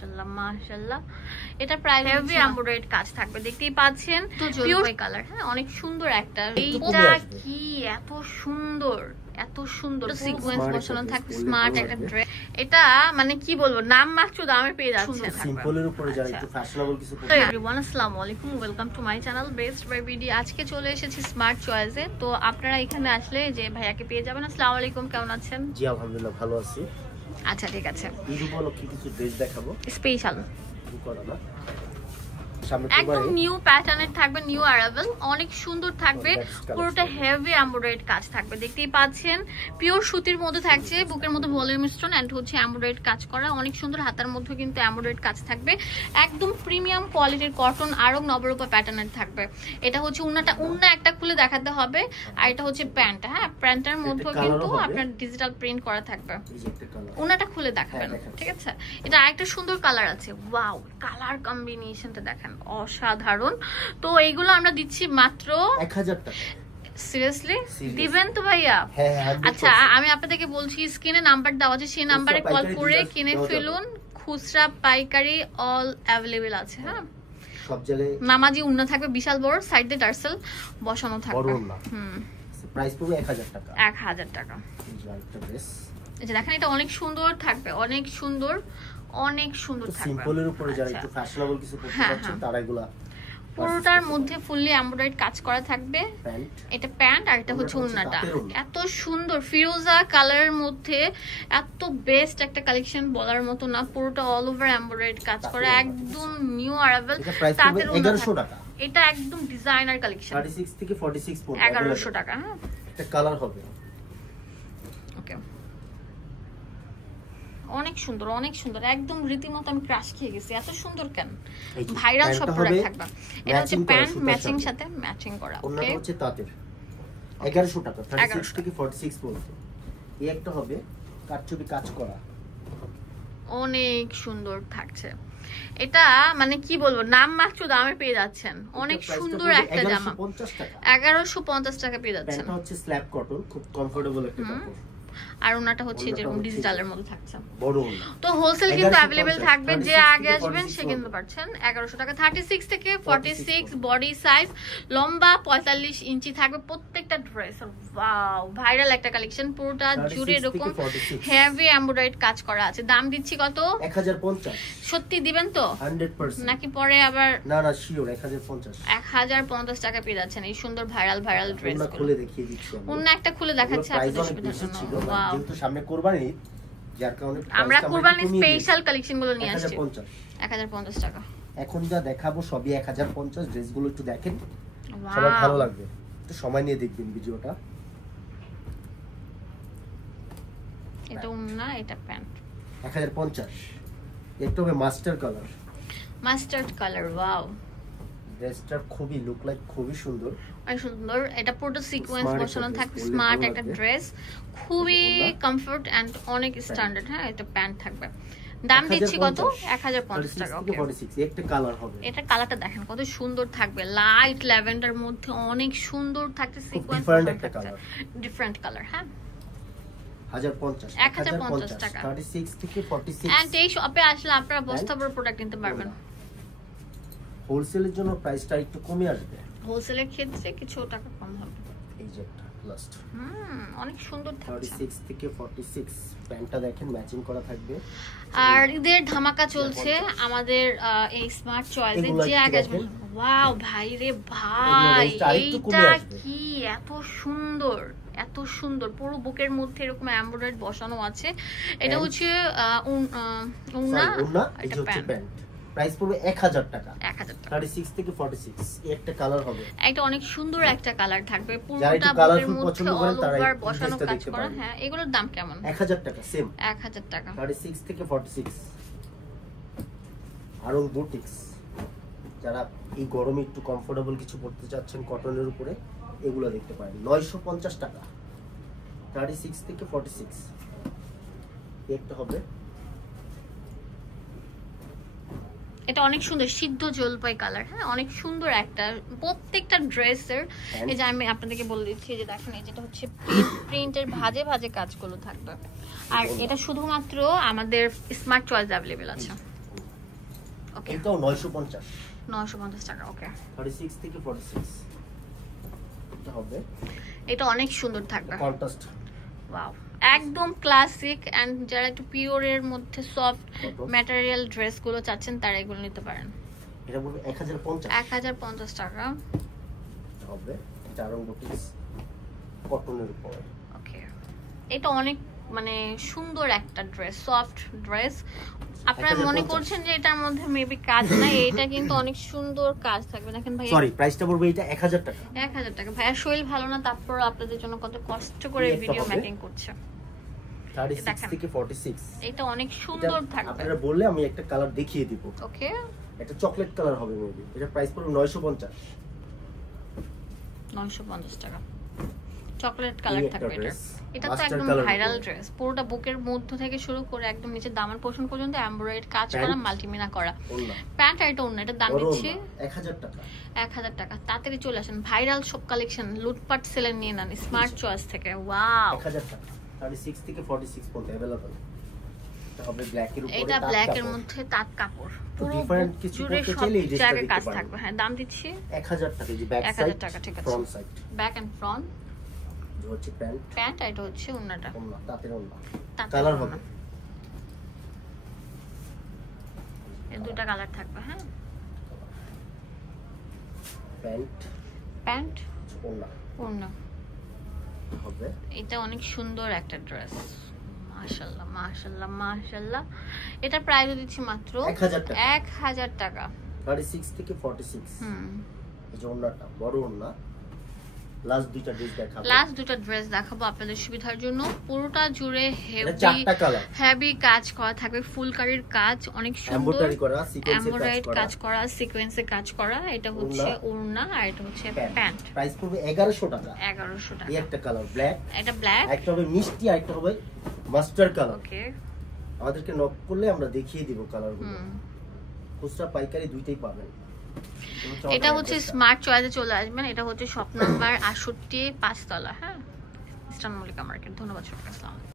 মাশাআল্লাহ মাশাআল্লাহ। এটা প্রায় হেভি এমব্রয়ডারি কাজ থাকবে, দেখতেই পাচ্ছেন। পিওর কালার, হ্যাঁ অনেক সুন্দর একটা। এইটা কি এত সুন্দর, এত সুন্দর সিকোয়েন্স বসানো থাকবে, স্মার্ট একটা ড্রেস। এটা মানে কি বলবো, নাম মাত্র দামে পেয়ে যাচ্ছেন। সিম্পলের উপরে যারা একটু ফ্যাশনেবল কিছু পড়তে। এভরিওয়ান আসসালামু আলাইকুম, welcome to my channel Best Buy BD. আজকে চলে এসেছি স্মার্ট চয়েসে। তো আপনারা এখানে আসলে যে ভাইয়াকে পেয়ে যাবেন। আসসালামু আলাইকুম, কেমন আছেন? জি আলহামদুলিল্লাহ ভালো আছি। আচ্ছা ঠিক আছে, ঈদ উপলক্ষে কিছু ড্রেস দেখাবো স্পেশাল। একদম নিউ প্যাটার্নের থাকবে, নিউ অ্যারাইভাল, অনেক সুন্দর থাকবে। পুরোটা হেভি এমব্রয়ডারি কাজ থাকবে, দেখতেই পাচ্ছেন। পিওর সুতির মধ্যে থাকছে, বুকের মধ্যে ভলিউম স্টোন এন্ড হচ্ছে এমব্রয়ডারি কাজ করা, অনেক সুন্দর। হাতার মধ্যে কিন্তু এমব্রয়ডারি কাজ থাকবে, একদম প্রিমিয়াম কোয়ালিটির কটন আরং নবরূপা প্যাটার্নের থাকবে। এটা হচ্ছে উন্না একটা খুলে দেখাতে হবে, আর এটা হচ্ছে প্যান্ট। হ্যাঁ, প্যান্টের মধ্যে কিন্তু আপনার ডিজিটাল প্রিন্ট করা থাকবে। উন্নাটা খুলে দেখাবেন, ঠিক আছে? এটা আরেকটা সুন্দর কালার আছে, ওয়াও, কালার কম্বিনেশনটা দেখেন অসাধারণ। তো এইগুলো আমরা দিচ্ছি মাত্র 1000 টাকা। সিরিয়াসলি দিবেন তো ভাইয়া? আচ্ছা, আমি আপনাদেরকে বলছি, স্ক্রিনে নাম্বার দেওয়া আছে, সেই নাম্বারে কল করে কিনে ফেলুন। খুচরা পাইকারি অল অ্যাভেলেবল আছে। হ্যাঁ, সব জায়গায় নামাজি উন্না থাকবে, বিশাল বড়, সাইড দিয়ে টার্সেল বসানো থাকবে। প্রাইস পড়বে 1000 টাকা। 1000 টাকা। এই যে দেখেন, এটা অনেক সুন্দর থাকবে, অনেক সুন্দর, অনেক সুন্দর থাকবে। সিম্পলের উপরে যারা একটু ফ্যাশনেবল কিছু পড়তে চাচ্ছেন তারা এগুলা। পুরোটার মধ্যে ফুললি এমব্রয়ডারি কাজ করা থাকবে। এটা প্যান্ট আর এটা হচ্ছে ওড়নাটা। এত সুন্দর ফিরোজা কালারের মধ্যে এত বেস্ট একটা কালেকশন বলার মতো না। পুরোটা অল ওভার এমব্রয়ডারি কাজ করা, একদম নিউ অ্যারাইভাল। তাতে 1100 টাকা। এটা একদম ডিজাইনার কালেকশন। 36 থেকে 46 পর্যন্ত 1100 টাকা। হ্যাঁ, এটা কালার হবে। ওকে, অনেক সুন্দর, অনেক সুন্দর, একদম রীতিমতো আমি ক্রাশ খেয়ে গেছি। এত সুন্দর কেন? ভাইরাল সব প্রোডাক্ট থাকবে। এটা হচ্ছে প্যান্ট ম্যাচিং সাথে ম্যাচিং করা। ওকে, এটা হচ্ছে তাঁতের 1100 টাকা, 36 থেকে 46 পর্যন্ত। এই একটা হবে কাটছবি কাজ করা, অনেক সুন্দর থাকছে। এটা মানে কি বলবো, নাম মাত্র দামে পেয়ে যাচ্ছেন। অনেক সুন্দর একটা জামা, 1150 টাকা পেয়ে যাচ্ছেন। এটা হচ্ছে স্ল্যাব কটন, খুব কমফোর্টেবল একটা কাপড়। আর ওনাটা হচ্ছে যেরকম ডিজিটালের মধ্যে থাকছে, বড় ওনা। তো হোলসেল কিন্তু अवेलेबल থাকবে, যে আগে আসবেন সে কিন্তু পাচ্ছেন 1100 টাকা। 36 থেকে 46 বডি সাইজ, লম্বা 45 ইঞ্চি থাকবে প্রত্যেকটা ড্রেস। ওয়াও, ভাইরাল একটা কালেকশন। পুরোটা জুড়ে এরকম হেভি এমব্রয়ডারি কাজ করা আছে। দাম দিচ্ছি কত? 1050। সত্যি দিবেন তো? 100%। নাকি পরে আবার? না না, শিওর 1050। 1050 টাকা পেয়ে যাচ্ছেন এই সুন্দর ভাইরাল ড্রেস। ওনা খুলে দেখিয়ে দিচ্ছি। ওনা একটা খুলে দেখাচ্ছি আপনাদের সুবিধার জন্য। যেহেতু সামনে কুরবানি, যার কারণে আমরা কুরবানি স্পেশাল কালেকশন গুলো নিয়ে আসছি। 1050 টাকা। এখন যা দেখাবো সবই 1050। ড্রেসগুলো একটু দেখেন, সবার ভালো লাগবে। একটু সময় নিয়ে দেখবেন ভিডিওটা। এটা ওন্না, এটা প্যান্ট। 1050। এটা হবে master colour. Mustard colour, wow. ড্রেসটা খুবই লুক লাইক, খুবই সুন্দর, অনেক সুন্দর। এটা পুরো সিকোয়েন্স বসানো থাকবে, স্মার্ট একটা ড্রেস, খুবই কমফোর্ট এন্ড অনেক স্ট্যান্ডার্ড। হ্যাঁ, এটা প্যান্ট থাকবে। দাম দিচ্ছি কত? 1050 টাকা। ওকে, 46। একটা কালার হবে। এটা কালারটা দেখেন কত সুন্দর থাকবে, লাইট ল্যাভেন্ডার মধ্যে অনেক সুন্দর থাকছে। Sequence different colour. হ্যাঁ, 1050 টাকা। 36 থেকে 46। এন্ড এই শপে আসলে আপনারা বস্তা ভরে প্রোডাক্ট নিতে পারবেন। হোলসেলের জন্য প্রাইসটা একটু কমে আসবে, হোলসেলের ক্ষেত্রে কিছু টাকা কম হবে। এই যে একটা লাস্ট, অনেক সুন্দর থাকছে। 36 থেকে 46। প্যান্টটা দেখেন ম্যাচিং করা থাকবে। আর ঈদের ধামাকা চলছে আমাদের এই স্মার্ট চয়েসে। যে আগে ওয়াও ভাই রে ভাই, এইটা কি এত সুন্দর, এত সুন্দর। পুরো বুকের মধ্যে এরকম এমব্রয়ডারি বসানো আছে। এটা হচ্ছে ওন্না, এটা প্যান্ট। প্রাইস পড়বে 1000 টাকা। 1000 টাকা। 36 থেকে 46। একটা কালার হবে, এটা অনেক সুন্দর একটা কালার থাকবে। পুরোটা বুকের মধ্যে অল ওভার বসানো কাজ করা। হ্যাঁ, এগুলোর দাম কেমন? 1000 টাকা সেম। 1000 টাকা। 36 থেকে 46। আরং বুটিক্স, যারা এই গরমে একটু কমফোর্টেবল কিছু পড়তে চাচ্ছেন কটনের উপরে, এগুলো দেখতে পারেন। 950 টাকা। 36 থেকে 46। একটা হবে, এটা অনেক সুন্দর, সিদ্ধ জলপাই কালার। হ্যাঁ, অনেক সুন্দর একটা প্রত্যেকটা ড্রেসের। এই যে আমি আপনাদেরকে বলে দিচ্ছি, যে দেখেন এই যেটা হচ্ছে প্রিন্টের ভাজে ভাজে কাজগুলো থাকবে। আর এটা শুধুমাত্র আমাদের স্মার্ট চয়েস अवेलेबल আছে। ওকে এটাও 950 950 টাকা ওকে 36 থেকে 46 এটা হবে এটা অনেক সুন্দর থাকবে কন্ট্রাস্ট ওয়াও একদম ক্লাসিক এন্ড যারা একটু পিওরের মধ্যে সফট ম্যাটেরিয়াল ড্রেস গুলো চাচ্ছেন তারা এগুলো নিতে পারেন এটা বলবে 1050 টাকা হবে এটা আরং বুটিক্স কটনের উপর ওকে এটা অনেক মানে সুন্দর একটা ড্রেস সফট ড্রেস আপনারা মনে করছেন যে এটার মধ্যে মেবি কাজ নাই এটা কিন্তু অনেক সুন্দর কাজ থাকবে দেখেন ভাই সরি প্রাইসটা বলবো এটা 1000 টাকা 1000 টাকা ভাইয়া শরীর ভালো না তারপর আপনাদের জন্য কত কষ্ট করে ভিডিও মেকিং করছে 36 থেকে 46 এটা অনেক সুন্দর থাকবে আপনারা বললে আমি একটা কালার দেখিয়ে দিব ওকে এটা চকলেট কালার হবে মেবি এটা প্রাইস পড়বে 950 টাকা চকলেট কালার থাকবে এটা তো একদম ভাইরাল ড্রেস পুরোটা বুকের মধ্য থেকে শুরু করে একদম নিচে দামান পোরশন পর্যন্ত এমব্রয়ডারি কাজ করা মাল্টিমিনা করা প্যান্ট আর এটা ওন্না এটা দাম দিচ্ছি 1000 টাকা 1000 টাকা তাড়াতাড়ি চলে আসেন ভাইরাল সব কালেকশন লুটপাট সেলে নিয়ে নেন স্মার্ট চয়েস থেকে ওয়াও 1000 টাকা 36 থেকে 46 পর্যন্ত अवेलेबल এটা হবে ব্ল্যাক এর উপরে এটা ব্ল্যাক এর মধ্যে তাত কাপড় পুরো ডিফারেন্ট কিছু করতে চাইলে এই ড্রেসটা দেখতে কাজ পারেন থাকবে হ্যাঁ দাম দিচ্ছি 1000 টাকা যে ব্যাক সাইড 1000 টাকা ঠিক আছে front side back end front যে হচ্ছে প্যান্ট প্যান্ট আর এটা হচ্ছে ওন্নাটা ওন্না তাতের ওন্না তাঁতের কালার ওড়না। হবে এর দুটো কালার থাকবে হ্যাঁ প্যান্ট প্যান্ট ওন্না ওন্না হবে এটা অনেক সুন্দর একটা ড্রেস মাশাআল্লাহ মাশাআল্লাহ মাশাআল্লাহ এটা প্রাইস দিচ্ছি মাত্র 1000 টাকা 1000 টাকা 36 থেকে 46 হুম এই যে ওন্নাটা বড় ওন্না লাস্ট দুইটা ড্রেস দেখাবো লাস্ট দুটো ড্রেস দেখাবো আপনাদের সুবিধার জন্য পুরোটা জুড়ে এটা চারটা কালার হেভি কাজ করা থাকবে ফুলকারির কাজ অনেক সুন্দর এমব্রয়ডারি করা সিকোয়েন্সের কাজ করা সিকোয়েন্সে কাজ করা এটা হচ্ছে ওড়না আর এটা হচ্ছে প্যান্ট প্রাইস পড়বে 1100 টাকা 1100 টাকা এই একটা কালার ব্ল্যাক এটা ব্ল্যাক একটা হবে মিষ্টি আর একটা হবে মাস্টার্ড কালার ওকে আমাদেরকে নক করলে আমরা দেখিয়ে দিব কালারগুলো খুচরা পাইকারি দুইটাই পাবেন এটা হচ্ছে স্মার্ট চয়েসে চলে আসবেন এটা হচ্ছে শপ নাম্বার 68 5 তলা হ্যাঁ ইস্টার্ন মল্লিকা মার্কেট ধন্যবাদ সবাইকে আসসালামু আলাইকুম